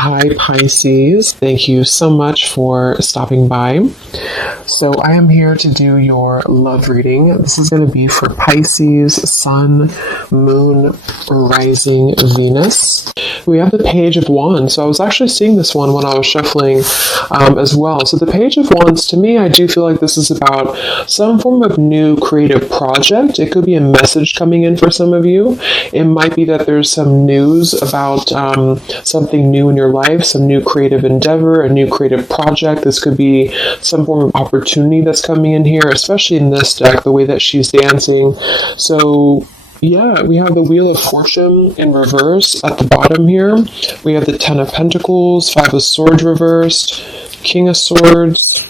Hi, Pisces. Thank you so much for stopping by. So I am here to do your love reading. This is going to be for Pisces, Sun, Moon, Rising, Venus. We have the Page of Wands. So I was actually seeing this one when I was shuffling as well. So the Page of Wands, to me, I do feel like this is about some form of new creative project. It could be a message coming in for some of you. It might be that there's some news about something new in your life, some new creative endeavor, a new creative project. This could be some form of opportunity that's coming in here, especially in this deck, the way that she's dancing. So yeah, we have the Wheel of Fortune in reverse at the bottom here. We have the Ten of Pentacles, Five of Swords reversed, King of Swords.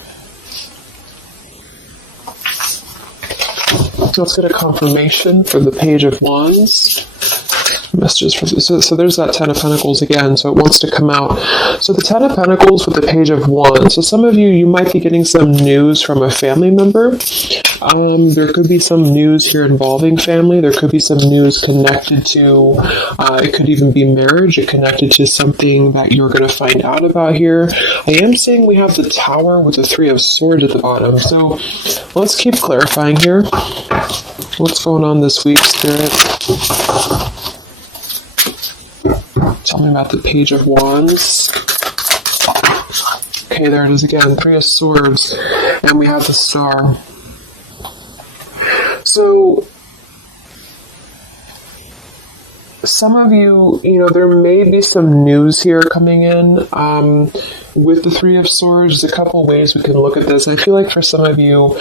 Let's get a confirmation for the Page of Wands. Messages for so there's that Ten of Pentacles again, so it wants to come out. So the Ten of Pentacles with the Page of Wands. So some of you might be getting some news from a family member. There could be some news here involving family. There could be some news connected to, it could even be marriage. It connected to something that you're going to find out about here. I am seeing we have the Tower with the Three of Swords at the bottom. So let's keep clarifying here. What's going on this week, Spirit? Tell me about the Page of Wands. Okay, there it is again. Three of Swords. And we have the Star. So, some of you, there may be some news here coming in. With the Three of Swords, there's a couple ways we can look at this. I feel like for some of you,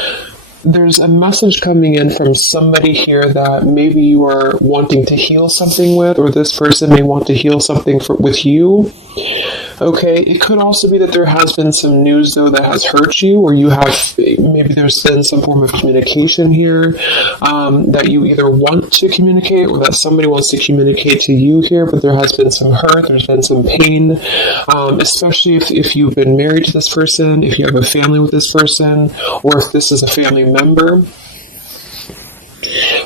there's a message coming in from somebody here that maybe you are wanting to heal something with, or this person may want to heal something with you. Okay, it could also be that there has been some news, though, that has hurt you, or you have, maybe there's been some form of communication here that you either want to communicate or that somebody wants to communicate to you here, but there has been some hurt, there's been some pain, especially if you've been married to this person, if you have a family with this person, or if this is a family member.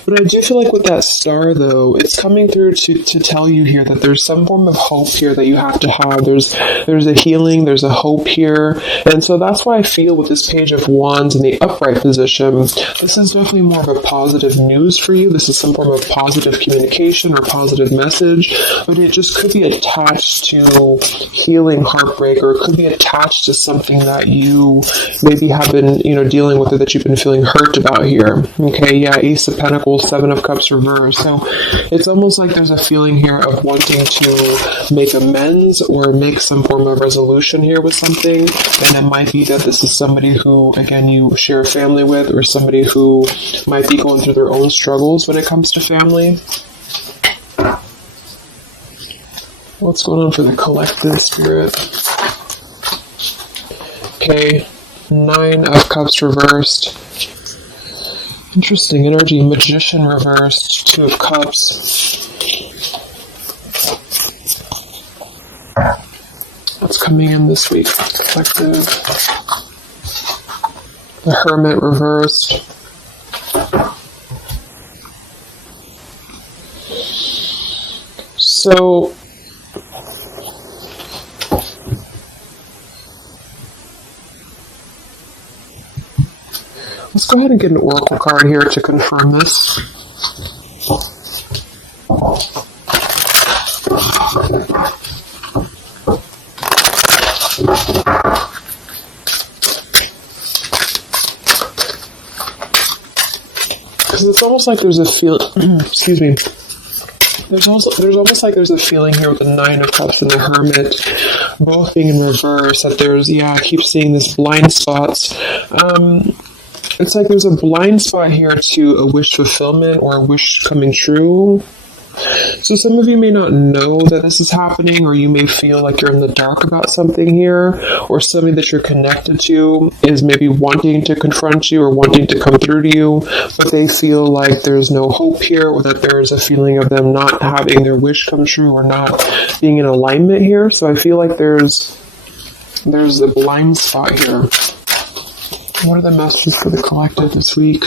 But I do feel like with that Star, though, it's coming through to tell you here that there's some form of hope here that you have to have. There's a healing, there's a hope here. And so that's why I feel with this Page of Wands in the upright position, this is definitely more of a positive news for you. This is some form of positive communication or positive message, but it just could be attached to healing heartbreak, or it could be attached to something that you maybe have been, dealing with, or that you've been feeling hurt about here. Okay, yeah, Ace of Pentacles, Seven of Cups reversed. So it's almost like there's a feeling here of wanting to make amends or make some form of resolution here with something. And it might be that this is somebody who, again, you share a family with, or somebody who might be going through their own struggles when it comes to family. What's going on for the collective, Spirit? Okay, Nine of Cups reversed. Interesting energy. Magician reversed. Two of Cups. What's coming in this week? Collective. The Hermit reversed. So, let's go ahead and get an oracle card here to confirm this. Because it's almost like there's a feel. Excuse me. There's almost like there's a feeling here with the Nine of Cups and the Hermit both being in reverse, that there's, I keep seeing this blind spots. It's like there's a blind spot here to a wish fulfillment or a wish coming true. So some of you may not know that this is happening, or you may feel like you're in the dark about something here, or somebody that you're connected to is maybe wanting to confront you or wanting to come through to you, but they feel like there's no hope here, or that there's a feeling of them not having their wish come true or not being in alignment here. So I feel like there's a blind spot here. What are the messages for the collective this week?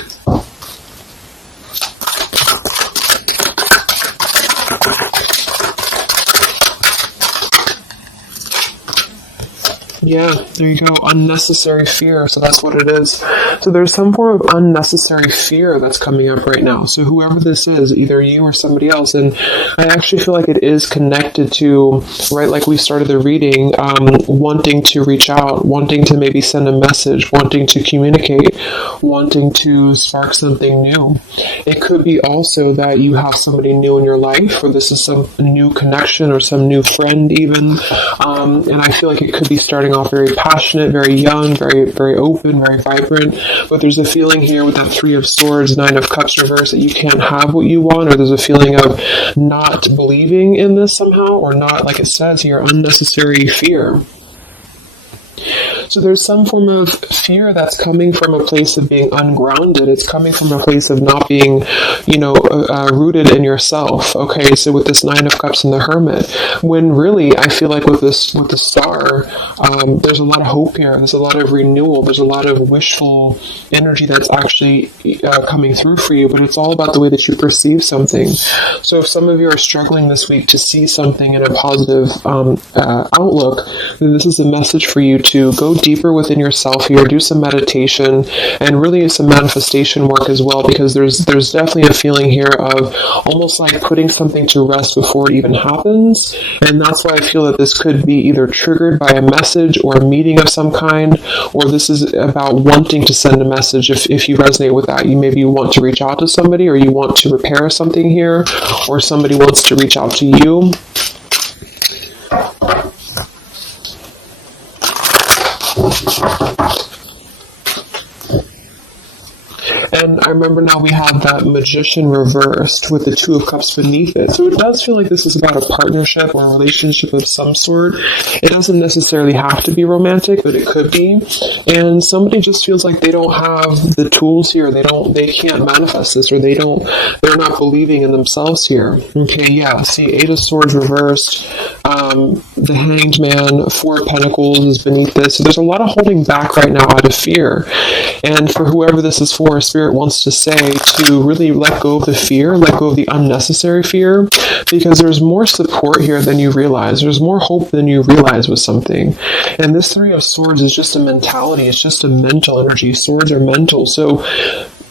Yeah, there you go. Unnecessary fear. So that's what it is. So there's some form of unnecessary fear that's coming up right now. So whoever this is, either you or somebody else, and I actually feel like it is connected to, right, like we started the reading, wanting to reach out, wanting to maybe send a message, wanting to communicate, wanting to spark something new. It could be also that you have somebody new in your life, or this is some new connection or some new friend even. And I feel like it could be starting off very passionate, very young, very, very open, very vibrant. But there's a feeling here with that Three of Swords, Nine of Cups reverse, that you can't have what you want, or there's a feeling of not believing in this somehow, or not, like it says here, unnecessary fear. So there's some form of fear that's coming from a place of being ungrounded. It's coming from a place of not being, rooted in yourself. Okay, so with this Nine of Cups and the Hermit, when really I feel like with the Star, there's a lot of hope here. There's a lot of renewal. There's a lot of wishful energy that's actually coming through for you. But it's all about the way that you perceive something. So if some of you are struggling this week to see something in a positive outlook, then this is a message for you to go deeper within yourself here, do some meditation, and really some manifestation work as well, because there's definitely a feeling here of almost like putting something to rest before it even happens. And that's why I feel that this could be either triggered by a message or a meeting of some kind, or this is about wanting to send a message. If you resonate with that, you want to reach out to somebody, or you want to repair something here, or somebody wants to reach out to you. And I remember now we have that Magician reversed with the Two of Cups beneath it. So it does feel like this is about a partnership or a relationship of some sort. It doesn't necessarily have to be romantic, but it could be. And somebody just feels like they don't have the tools here. They can't manifest this, or they're not believing in themselves here. Okay, yeah. See, Eight of Swords reversed. The Hanged Man, Four of Pentacles is beneath this. So there's a lot of holding back right now out of fear. And for whoever this is for, Spirit wants to say to really let go of the fear, let go of the unnecessary fear, because there's more support here than you realize. There's more hope than you realize with something. And this Three of Swords is just a mentality. It's just a mental energy. Swords are mental. So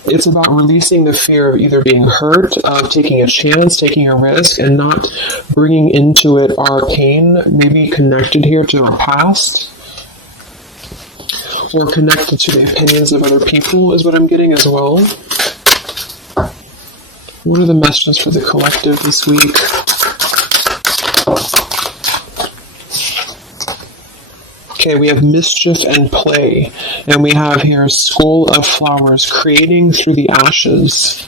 it's about releasing the fear of either being hurt, of taking a chance, taking a risk, and not bringing into it our pain, maybe connected here to our past, or connected to the opinions of other people is what I'm getting as well. What are the messages for the collective this week? Okay, we have mischief and play. And we have here Skull of Flowers, creating through the ashes.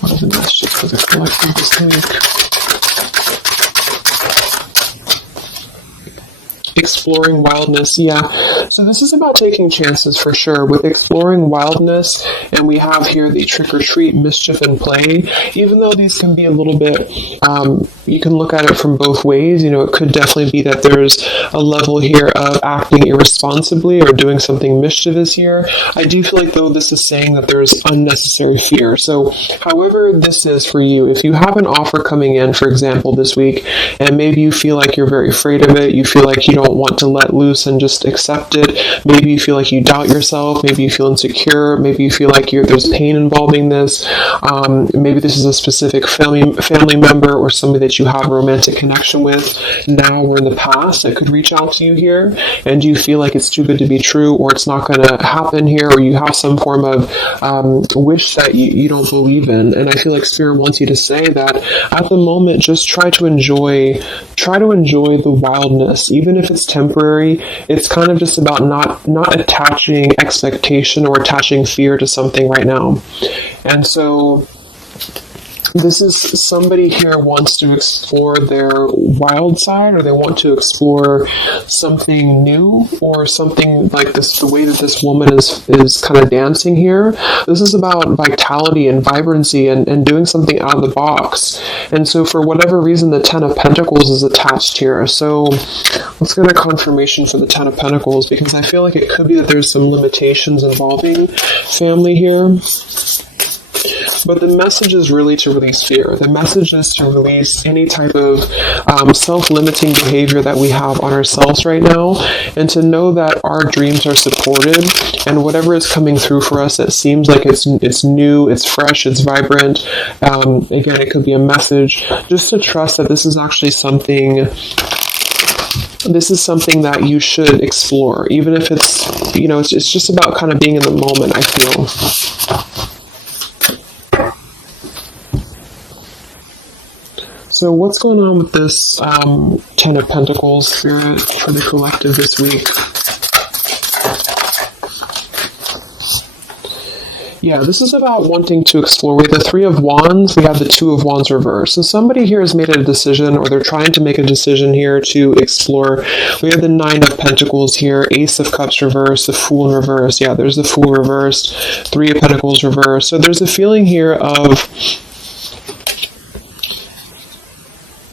What are the messages for the collective this week? Exploring wildness, yeah. So this is about taking chances for sure with exploring wildness, and we have here the trick or treat, mischief and play. Even though these can be a little bit, you can look at it from both ways. It could definitely be that there's a level here of acting irresponsibly or doing something mischievous here. I do feel like though this is saying that there's unnecessary fear. So however this is for you, if you have an offer coming in, for example, this week, and maybe you feel like you're very afraid of it, you feel like you don't want to let loose and just accept it, maybe you feel like you doubt yourself, maybe you feel insecure, maybe you feel like there's pain involving this, maybe this is a specific family member or somebody that you have a romantic connection with now or in the past that could reach out to you here, and you feel like it's too good to be true, or it's not going to happen here, or you have some form of wish that you don't believe in. And I feel like Spirit wants you to say that at the moment, just try to enjoy the wildness, even if it's temporary. It's kind of just about not attaching expectation or attaching fear to something right now. And so this is somebody here wants to explore their wild side, or they want to explore something new, or something like this, the way that this woman is kind of dancing here. This is about vitality and vibrancy and doing something out of the box. And so for whatever reason, the Ten of Pentacles is attached here. So let's get a confirmation for the Ten of Pentacles, because I feel like it could be that there's some limitations involving family here. But the message is really to release fear. The message is to release any type of self-limiting behavior that we have on ourselves right now, and to know that our dreams are supported, and whatever is coming through for us that seems like it's new, it's fresh, it's vibrant. Again, it could be a message. Just to trust that this is actually something. This is something that you should explore, even if it's, it's just about kind of being in the moment, I feel. So what's going on with this Ten of Pentacles spirit for the collective this week? Yeah, this is about wanting to explore. We have the Three of Wands, we have the Two of Wands reverse. So somebody here has made a decision, or they're trying to make a decision here to explore. We have the Nine of Pentacles here, Ace of Cups reverse, the Fool in reverse. Yeah, there's the Fool reversed, Three of Pentacles reverse. So there's a feeling here of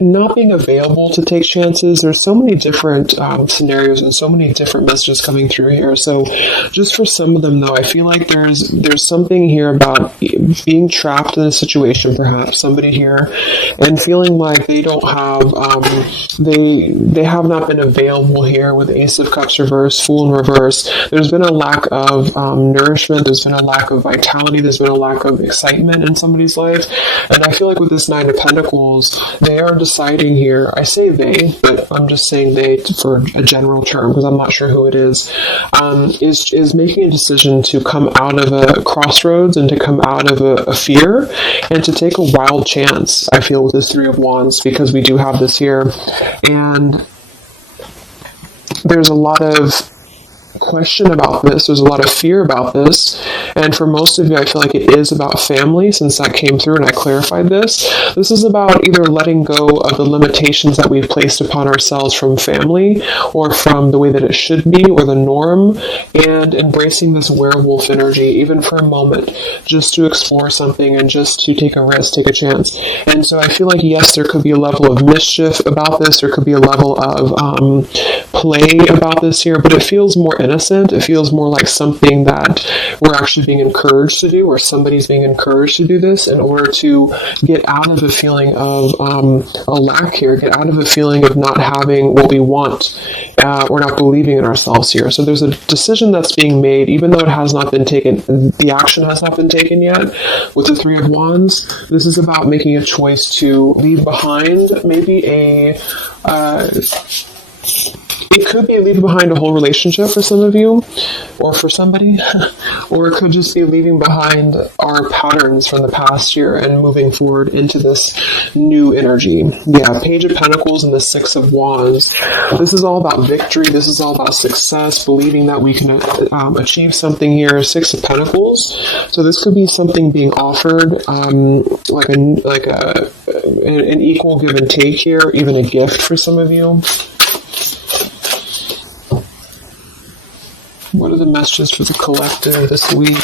not being available to take chances. There's so many different scenarios and so many different messages coming through here. So just for some of them though, I feel like there's something here about being trapped in a situation, perhaps somebody here, and feeling like they don't have they have not been available here with Ace of Cups reverse, Fool in reverse. There's been a lack of nourishment, there's been a lack of vitality, there's been a lack of excitement in somebody's life. And I feel like with this Nine of Pentacles, they are deciding here, I say they, but I'm just saying they for a general term because I'm not sure who it is making a decision to come out of a crossroads and to come out of a fear and to take a wild chance, I feel, with this Three of Wands, because we do have this here. And there's a lot of question about this, there's a lot of fear about this, and for most of you I feel like it is about family, since that came through and I clarified this. This is about either letting go of the limitations that we've placed upon ourselves from family or from the way that it should be or the norm, and embracing this werewolf energy even for a moment, just to explore something and just to take a risk, take a chance. And so I feel like, yes, there could be a level of mischief about this, there could be a level of play about this here, but it feels more innocent. It feels more like something that we're actually being encouraged to do, or somebody's being encouraged to do this in order to get out of a feeling of a lack here, get out of a feeling of not having what we want, or not believing in ourselves here. So there's a decision that's being made, even though it has not been taken, the action has not been taken yet. With the Three of Wands, this is about making a choice to leave behind maybe it could be leaving behind a whole relationship for some of you, or for somebody, or it could just be leaving behind our patterns from the past year and moving forward into this new energy. Yeah, Page of Pentacles and the Six of Wands. This is all about victory. This is all about success, believing that we can achieve something here. Six of Pentacles. So this could be something being offered, like an equal give and take here, even a gift for some of you. What are the messages for the collective this week?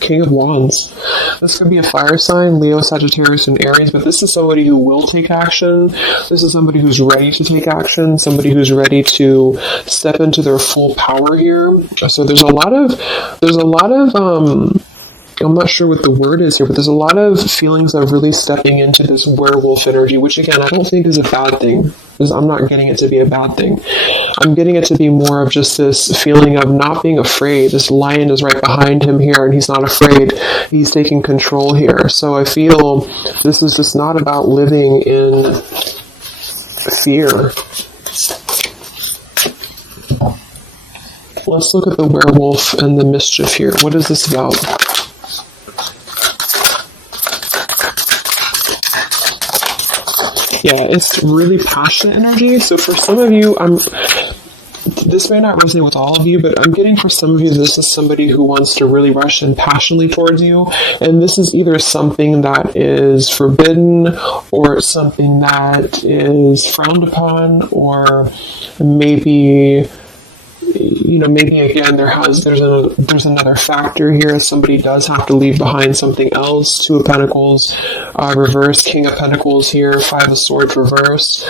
King of Wands. This could be a fire sign, Leo, Sagittarius, and Aries, but this is somebody who will take action. This is somebody who's ready to take action, somebody who's ready to step into their full power here. So there's a lot of I'm not sure what the word is here, but there's a lot of feelings of really stepping into this werewolf energy, which again, I don't think is a bad thing. I'm not getting it to be a bad thing. I'm getting it to be more of just this feeling of not being afraid. This lion is right behind him here, and he's not afraid. He's taking control here. So I feel this is just not about living in fear. Let's look at the werewolf and the mischief here. What is this about? Yeah, it's really passionate energy. So for some of you, this may not resonate with all of you, but I'm getting for some of you, this is somebody who wants to really rush in passionately towards you. And this is either something that is forbidden or something that is frowned upon, or maybe again, there's another factor here. Somebody does have to leave behind something else. Two of Pentacles reverse, King of Pentacles here, Five of Swords reverse.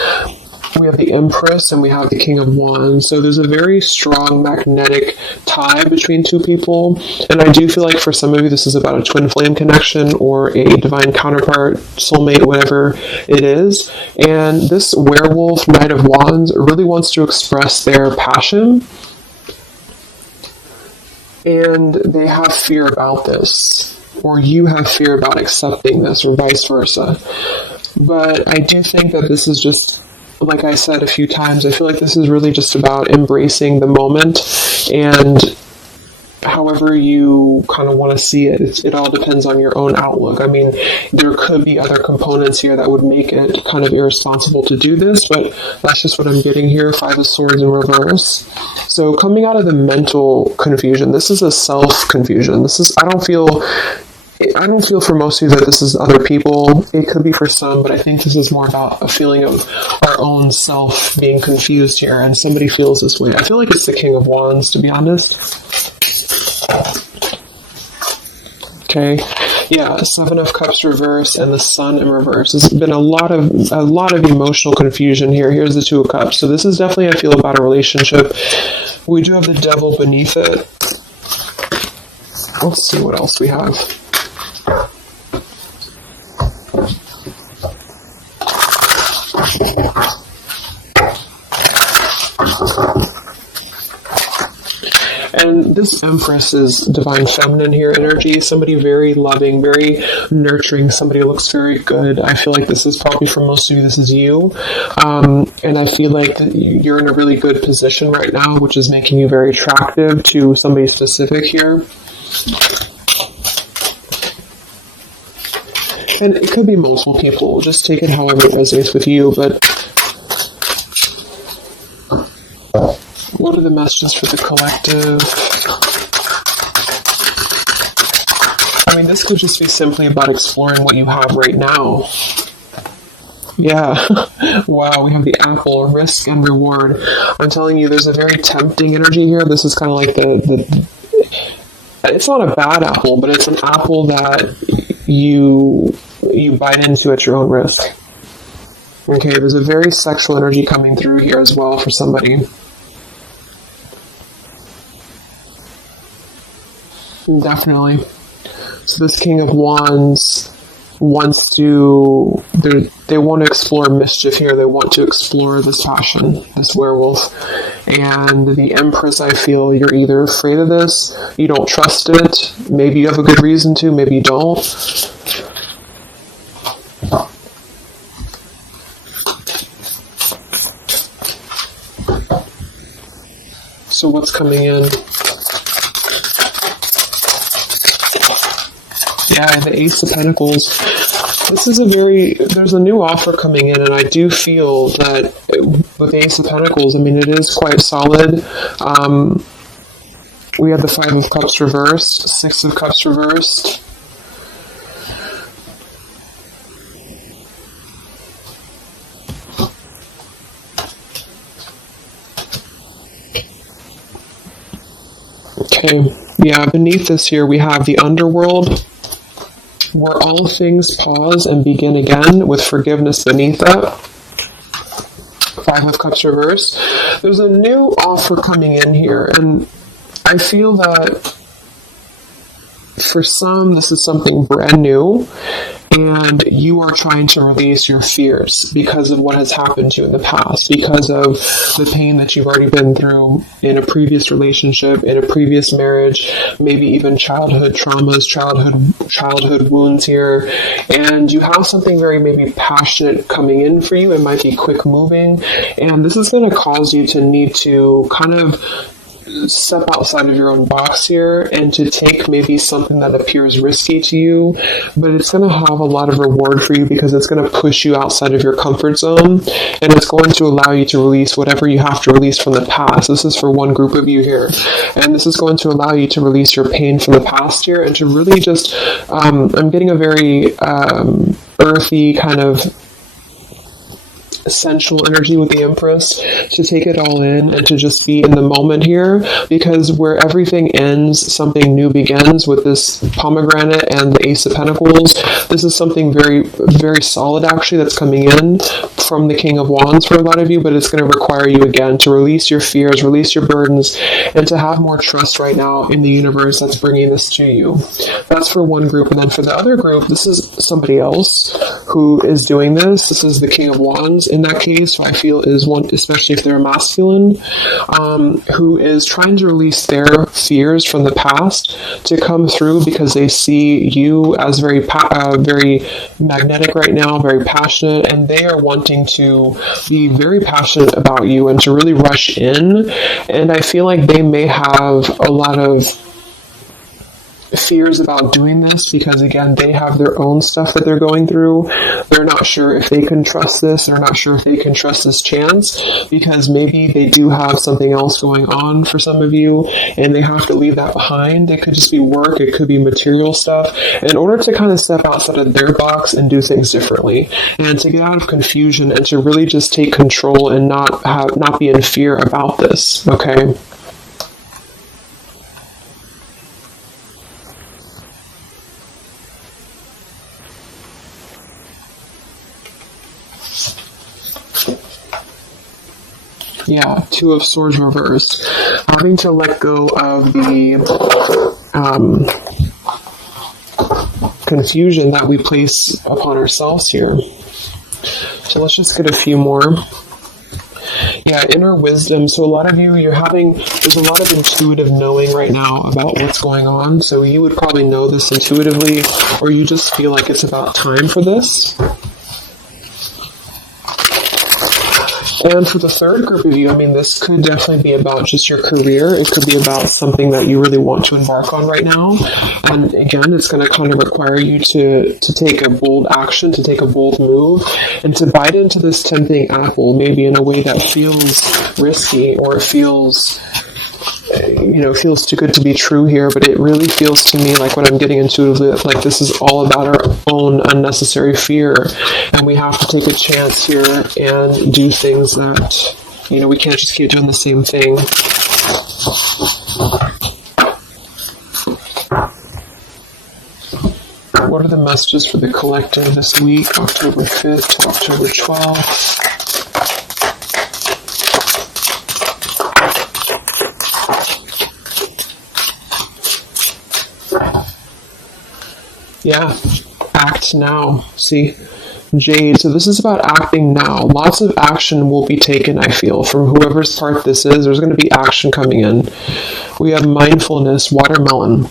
we have the Empress, and we have the King of Wands. So there's a very strong magnetic tie between two people. And I do feel like for some of you, this is about a twin flame connection or a divine counterpart, soulmate, whatever it is. And this werewolf, Knight of Wands, really wants to express their passion. And they have fear about this, or you have fear about accepting this, or vice versa. But I do think that this is just, like I said a few times, I feel like this is really just about embracing the moment, and however you kind of want to see it. It all depends on your own outlook. I mean, there could be other components here that would make it kind of irresponsible to do this, but that's just what I'm getting here. Five of Swords in reverse. So coming out of the mental confusion, this is a self-confusion. I don't feel for most of you that this is other people. It could be for some, but I think this is more about a feeling of our own self being confused here, and somebody feels this way. I feel like it's the King of Wands, to be honest. Okay, yeah, Seven of Cups reverse and the Sun in reverse. There's been a lot of emotional confusion here. Here's the Two of Cups. So this is definitely, I feel, about a relationship. We do have the Devil beneath it. Let's see what else we have. And this Empress is divine feminine here energy. Somebody very loving, very nurturing. Somebody who looks very good. I feel like this is probably, for most of you, this is you. And I feel like you're in a really good position right now, which is making you very attractive to somebody specific here. And it could be multiple people. Just take it however it resonates with you. But what are the messages for the collective? I mean, this could just be simply about exploring what you have right now. Yeah. Wow, we have the apple, risk and reward. I'm telling you, there's a very tempting energy here. This is kind of like the it's not a bad apple, but it's an apple that you bite into at your own risk. Okay, there's a very sexual energy coming through here as well for somebody. Definitely. So this King of Wands wants to, they want to explore mischief here. They want to explore this passion, this werewolf. And the Empress, I feel you're either afraid of this, you don't trust it, maybe you have a good reason to, maybe you don't. So what's coming in? Yeah, the Ace of Pentacles. This is there's a new offer coming in, and I do feel that with the Ace of Pentacles, I mean, it is quite solid. We have the Five of Cups reversed, Six of Cups reversed. Okay, yeah, beneath this here we have the Underworld, where all things pause and begin again, with forgiveness beneath that. Five of Cups reversed. There's a new offer coming in here, and I feel that for some, this is something brand new, and you are trying to release your fears because of what has happened to you in the past, because of the pain that you've already been through in a previous relationship, in a previous marriage, maybe even childhood traumas, childhood wounds here, and you have something very maybe passionate coming in for you. It might be quick moving, and this is going to cause you to need to kind of step outside of your own box here and to take maybe something that appears risky to you, but it's going to have a lot of reward for you because it's going to push you outside of your comfort zone, and it's going to allow you to release whatever you have to release from the past. This is for one group of you here, and this is going to allow you to release your pain from the past here and to really just I'm getting a very earthy kind of sensual energy with the Empress, to take it all in and to just be in the moment here, because where everything ends, something new begins with this pomegranate and the Ace of Pentacles. This is something very, very solid actually that's coming in from the King of Wands for a lot of you, but it's going to require you again to release your fears, release your burdens, and to have more trust right now in the universe that's bringing this to you. That's for one group. And then for the other group, this is somebody else who is doing this. This is the King of Wands in that case, who I feel is one, especially if they're masculine, who is trying to release their fears from the past to come through, because they see you as very magnetic right now, very passionate, and they are wanting to be very passionate about you and to really rush in. And I feel like they may have a lot of fears about doing this because, again, they have their own stuff that they're going through. They're not sure if they can trust this. They're not sure if they can trust this chance, because maybe they do have something else going on for some of you and they have to leave that behind. It could just be work. It could be material stuff in order to kind of step outside of their box and do things differently, and to get out of confusion and to really just take control and not be in fear about this. Okay. Yeah, Two of Swords reversed. Having to let go of the confusion that we place upon ourselves here. So let's just get a few more. Yeah, inner wisdom. So a lot of you, there's a lot of intuitive knowing right now about what's going on. So you would probably know this intuitively, or you just feel like it's about time for this. And for the third group of you, I mean, this could definitely be about just your career. It could be about something that you really want to embark on right now. And again, it's going to kind of require you to take a bold action, to take a bold move, and to bite into this tempting apple, maybe in a way that feels risky, or it feels too good to be true here, but it really feels to me like what I'm getting intuitively, like this is all about our own unnecessary fear, and we have to take a chance here and do things that, we can't just keep doing the same thing. What are the messages for the collective this week, October 5th to October 12th? Yeah, act now. See, Jade. So this is about acting now. Lots of action will be taken, I feel, from whoever's part this is. There's going to be action coming in. We have mindfulness, watermelon.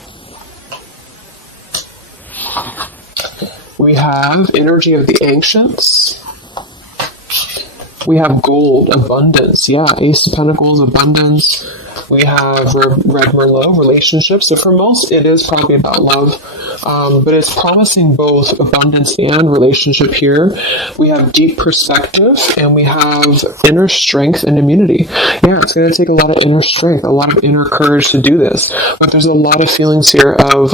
We have energy of the ancients. We have gold, abundance. Yeah, Ace of Pentacles, abundance. We have Red Merlot, relationships. So for most, it is probably about love, but it's promising both abundance and relationship here. We have deep perspective, and we have inner strength and immunity. Yeah, it's going to take a lot of inner strength, a lot of inner courage to do this. But there's a lot of feelings here of,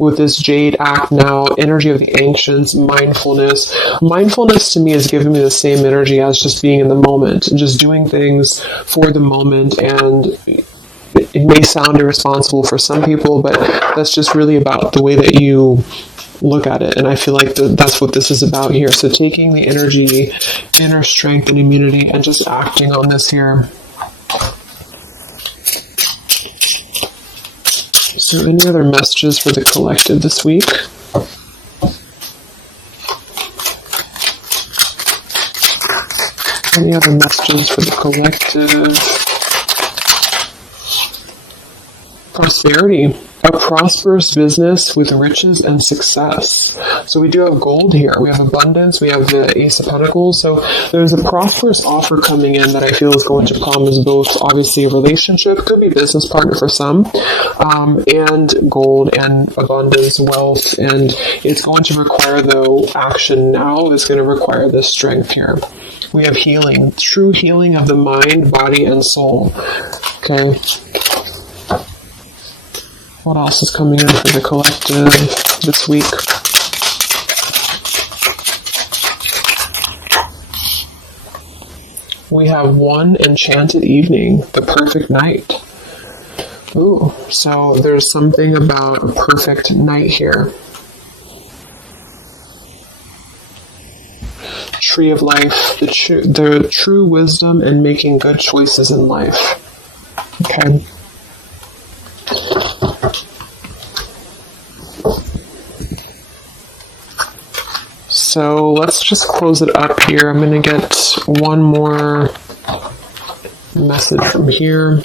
with this Jade, act now, energy of the ancients, mindfulness. Mindfulness to me is giving me the same energy as just being in the moment, and just doing things for the moment. And it may sound irresponsible for some people, but that's just really about the way that you look at it. And I feel like that's what this is about here. So taking the energy, inner strength and immunity, and just acting on this here. So any other messages for the collective this week? Any other messages for the collective? Prosperity, a prosperous business with riches and success. So we do have gold here. We have abundance. We have the Ace of Pentacles. So there's a prosperous offer coming in that I feel is going to promise both, obviously, a relationship, could be a business partner for some, and gold and abundance, wealth. And it's going to require, though, action now is going to require this strength here. We have healing, true healing of the mind, body, and soul. Okay. What else is coming in for the collective this week? We have one enchanted evening, the perfect night. Ooh, so there's something about a perfect night here. Tree of life, the true wisdom in making good choices in life. Okay. So let's just close it up here. I'm going to get one more message from here.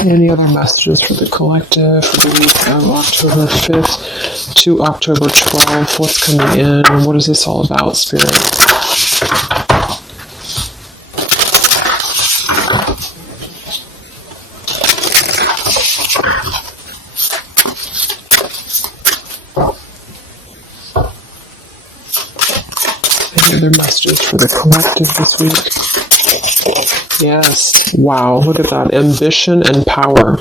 Any other messages for the collective for the week of October 5th to October 12th? What's coming in? What is this all about, Spirit? Any other messages for the collective this week? Yes. Wow, look at that. Ambition and power.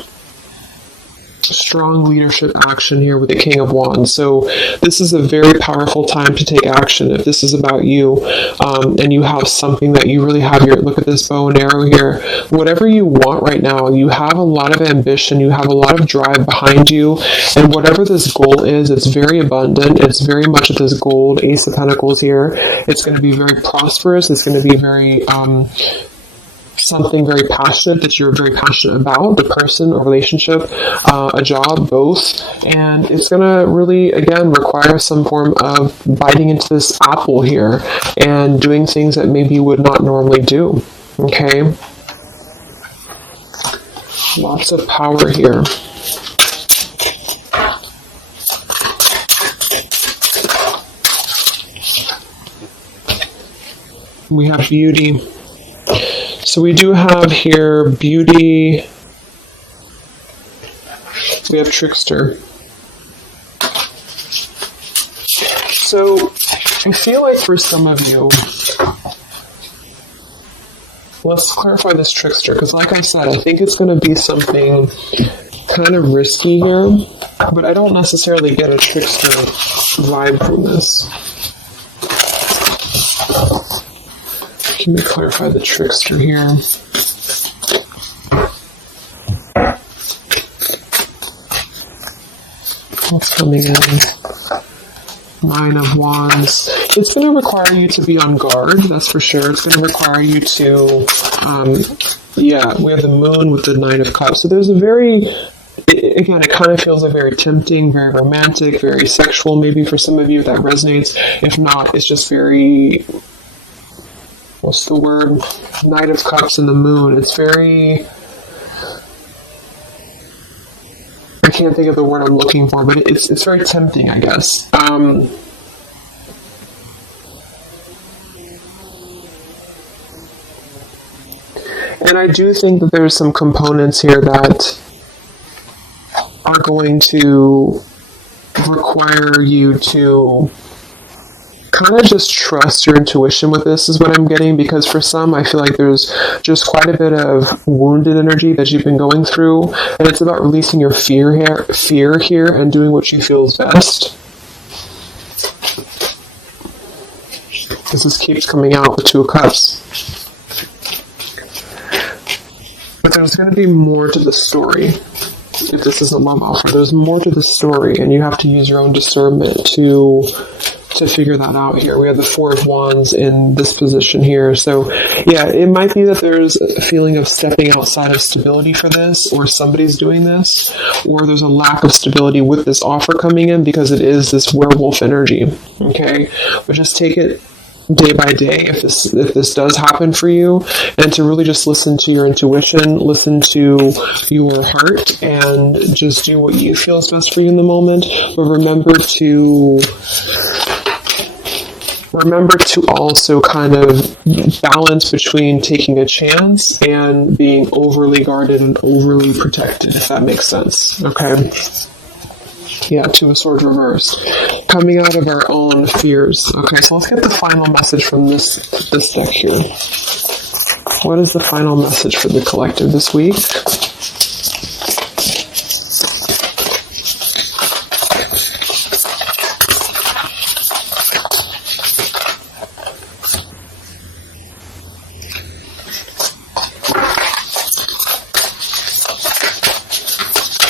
Strong leadership action here with the King of Wands. So this is a very powerful time to take action. If this is about you, and you have something that you really have your, look at this bow and arrow here, whatever you want right now, you have a lot of ambition, you have a lot of drive behind you, and whatever this goal is, it's very abundant. It's very much of this gold, Ace of Pentacles here. It's going to be very prosperous. It's going to be very, something very passionate that you're very passionate about, the person, a relationship, a job, both. And it's going to really, again, require some form of biting into this apple here and doing things that maybe you would not normally do. Okay? Lots of power here. We have beauty. So we do have here beauty. We have trickster. So I feel like for some of you, let's clarify this trickster, because like I said, I think it's going to be something kind of risky here, but I don't necessarily get a trickster vibe from this. Let me clarify the trickster here. What's coming in? Nine of Wands. It's going to require you to be on guard, that's for sure. It's going to require you to, we have the Moon with the Nine of Cups. So there's a very, again, it kind of feels like very tempting, very romantic, very sexual, maybe for some of you that resonates. If not, it's just very, what's the word? Knight of Cups and the Moon. It's very, I can't think of the word I'm looking for, but it's very tempting, I guess. And I do think that there's some components here that are going to require you to kind of just trust your intuition with this, is what I'm getting, because for some, I feel like there's just quite a bit of wounded energy that you've been going through, and it's about releasing your fear here and doing what you feel is best. Because this keeps coming out with Two of Cups. But there's going to be more to the story. If this is a love offer, there's more to the story, and you have to use your own discernment to figure that out here. We have the Four of Wands in this position here. So, yeah, it might be that there's a feeling of stepping outside of stability for this, or somebody's doing this, or there's a lack of stability with this offer coming in because it is this werewolf energy. Okay? But just take it day by day if this does happen for you, and to really just listen to your intuition, listen to your heart, and just do what you feel is best for you in the moment. But remember to also kind of balance between taking a chance and being overly guarded and overly protected, if that makes sense. Okay? Yeah, Two of Swords reverse. Coming out of our own fears. Okay, so let's get the final message from this deck here. What is the final message for the collective this week?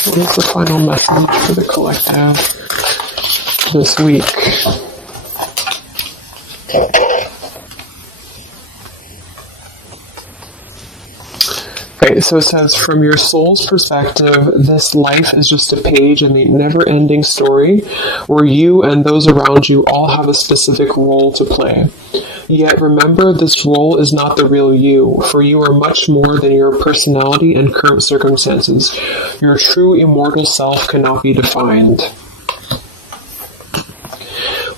What is the final message for the collective this week? Okay, so it says, from your soul's perspective, this life is just a page in the never-ending story where you and those around you all have a specific role to play. Yet remember, this role is not the real you, for you are much more than your personality and current circumstances. Your true immortal self cannot be defined.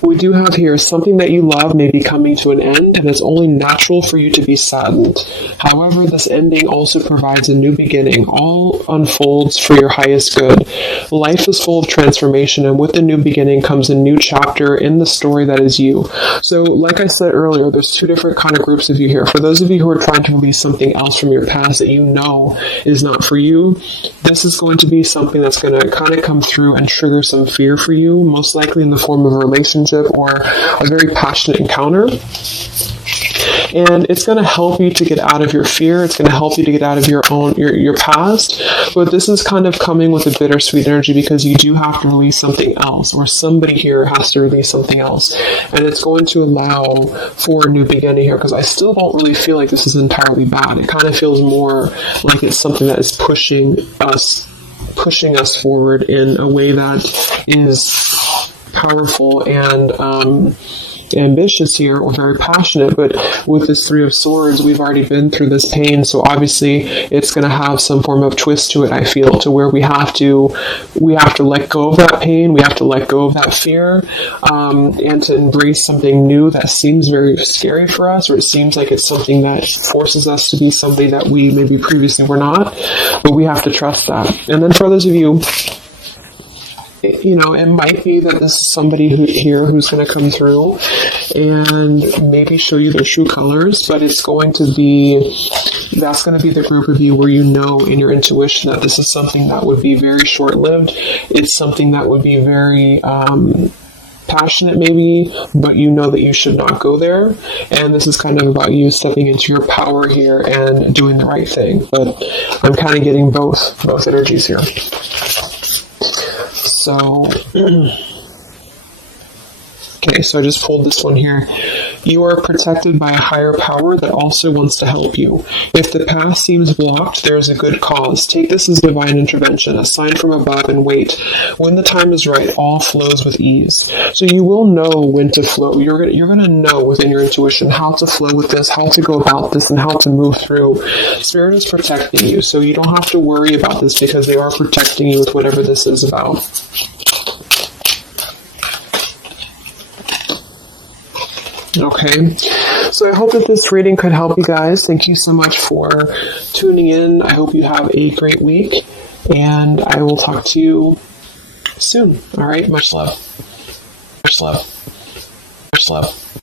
We do have here, something that you love may be coming to an end, and it's only natural for you to be saddened. However, this ending also provides a new beginning. All unfolds for your highest good. Life is full of transformation, and with the new beginning comes a new chapter in the story that is you. So, like I said earlier, there's two different kind of groups of you here. For those of you who are trying to release something else from your past that you know is not for you, this is going to be something that's going to kind of come through and trigger some fear for you, most likely in the form of a relationship or a very passionate encounter. And it's going to help you to get out of your fear. It's going to help you to get out of your past. But this is kind of coming with a bittersweet energy because you do have to release something else, or somebody here has to release something else. And it's going to allow for a new beginning here, because I still don't really feel like this is entirely bad. It kind of feels more like it's something that is pushing us forward in a way that is powerful and ambitious here, or very passionate. But with this Three of Swords, we've already been through this pain, so obviously it's going to have some form of twist to it, I feel, to where we have to let go of that pain, we have to let go of that fear, and to embrace something new that seems very scary for us, or it seems like it's something that forces us to be somebody that we maybe previously were not, but we have to trust that. And then for those of you, you know, it might be that this is somebody who's going to come through and maybe show you their true colors, but that's going to be the group of you where you know in your intuition that this is something that would be very short-lived. It's something that would be very passionate maybe, but you know that you should not go there. And this is kind of about you stepping into your power here and doing the right thing. But I'm kind of getting both energies here. So, okay, so I just pulled this one here. You are protected by a higher power that also wants to help you. If the path seems blocked, there is a good cause. Take this as divine intervention, a sign from above, and wait. When the time is right, all flows with ease. So you will know when to flow. You're going to know within your intuition how to flow with this, how to go about this, and how to move through. Spirit is protecting you, so you don't have to worry about this because they are protecting you with whatever this is about. Okay, so I hope that this reading could help you guys. Thank you so much for tuning in. I hope you have a great week, and I will talk to you soon. All right, much love. Much love. Much love.